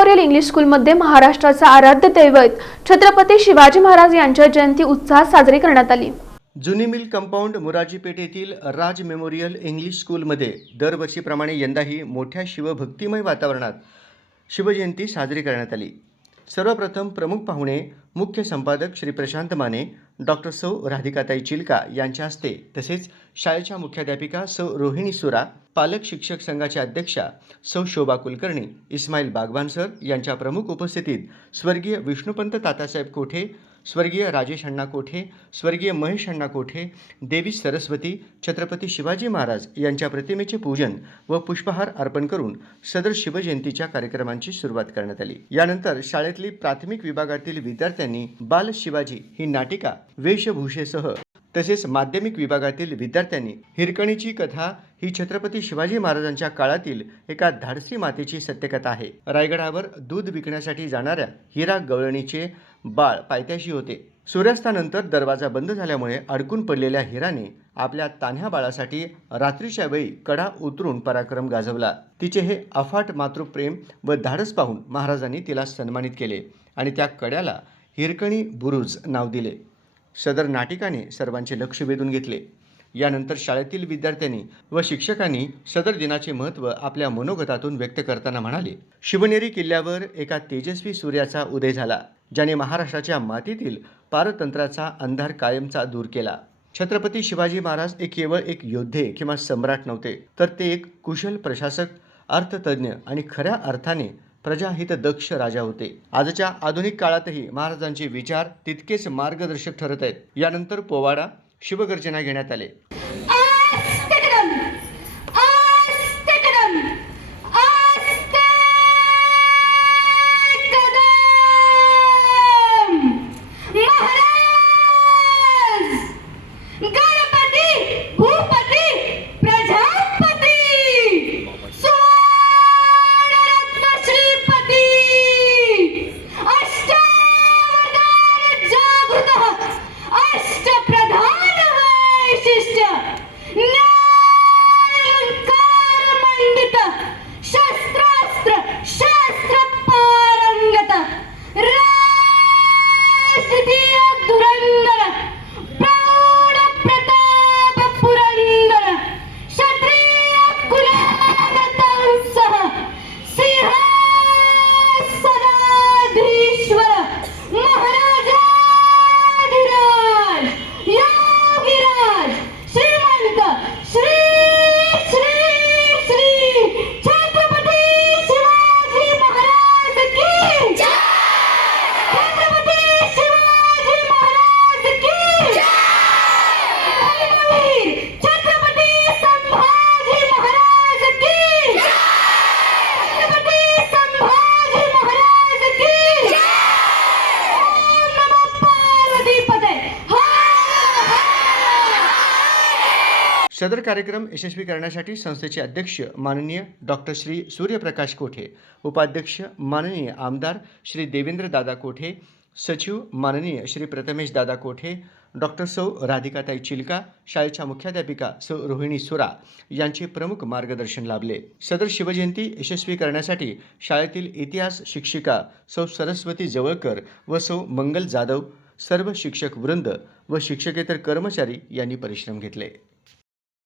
Memorial English स्कूलमध्ये महाराष्ट्राचा आराध्य दैवत छत्रपती शिवाजी महाराज यांच्या जयंती उत्साहात साजरी करण्यात आली. जुनी मिल कंपाऊंड मोराजीपेठ येथील राज मेमोरियल इंग्लिश स्कूलमध्ये दरवर्षीप्रमाणे यंदाही मोठ्या शिवभक्तिमय वातावरणात शिवजयंती साजरी करण्यात आली. सर्वप्रथम प्रमुख पाहुणे मुख्य संपादक श्री प्रशांत माने डॉक्टर सौ राधिकाताई चिलका यांच्या हस्ते तसेच शाळेच्या मुख्याध्यापिका सौ रोहिणी सुरा पालक शिक्षक संघाच्या अध्यक्षा सौ शोभा कुलकर्णी इस्माईल बागवान सर यांच्या प्रमुख उपस्थितीत स्वर्गीय विष्णुपंत तातासाहेब कोठे स्वर्गीय राजेश अण्णा कोठे स्वर्गीय महेश अण्णा कोठे देवी सरस्वती छत्रपती शिवाजी महाराज यांच्या प्रतिमेचे पूजन व पुष्पहार अर्पण करून सदर शिवजयंतीच्या कार्यक्रमांची सुरुवात करण्यात आली. यानंतर शाळेतली प्राथमिक विभागातील विद्यार्थ्यांनी बाल शिवाजी ही नाटिका वेशभूषेसह तसेच माध्यमिक विभागातील विद्यार्थ्यांनी हिरकणीची कथा ही छत्रपती शिवाजी महाराजांच्या काळातील एका धाडसी मातेची सत्यकथा आहे. रायगडावर दूध विकण्यासाठी जाणाऱ्या हिरा गवळणीचे बाळ पायथ्याशी होते. सूर्यास्तानंतर दरवाजा बंद झाल्यामुळे अडकून पडलेल्या हिराने आपल्या तान्ह्या बाळासाठी रात्रीच्या वेळी कडा उतरून पराक्रम गाजवला. तिचे हे अफाट मातृप्रेम व धाडस पाहून महाराजांनी तिला सन्मानित केले आणि त्या कड्याला हिरकणी बुरुज नाव दिले. सदर नाटिकाने सर्वांचे लक्ष वेधून घेतले. यानंतर शाळेतील विद्यार्थ्यांनी व शिक्षकांनी सदर दिनाचे महत्त्व आपल्या मनोगतातून व्यक्त करताना म्हणाले. शिवनेरी किल्ल्यावर एका तेजस्वी सूर्याचा उदय झाला ज्याने महाराष्ट्राच्या मातीतील पारतंत्र्याचा अंधार कायमचा दूर केला. छत्रपती शिवाजी महाराज हे केवळ एक योद्धे किंवा सम्राट नव्हते तर ते एक कुशल प्रशासक अर्थतज्ञ आणि खऱ्या अर्थाने प्रजाहित दक्ष राजा होते. आजच्या आधुनिक काळातही महाराजांचे विचार तितकेच मार्गदर्शक ठरत आहेत. यानंतर पोवाडा शिवगर्जना घेण्यात आले. सदर कार्यक्रम यशस्वी करण्यासाठी संस्थेचे अध्यक्ष माननीय डॉक्टर श्री सूर्यप्रकाश कोठे उपाध्यक्ष माननीय आमदार श्री देवेंद्र दादा कोठे सचिव माननीय श्री प्रथमेश दादा कोठे डॉक्टर सौ राधिकाताई चिलका शाळेच्या मुख्याध्यापिका सौ रोहिणी सुरा यांचे प्रमुख मार्गदर्शन लाभले. सदर शिवजयंती यशस्वी करण्यासाठी शाळेतील इतिहास शिक्षिका सौ सरस्वती जवळकर व सौ मंगल जाधव सर्व शिक्षक वृंद व शिक्षकेतर कर्मचारी यांनी परिश्रम घेतले.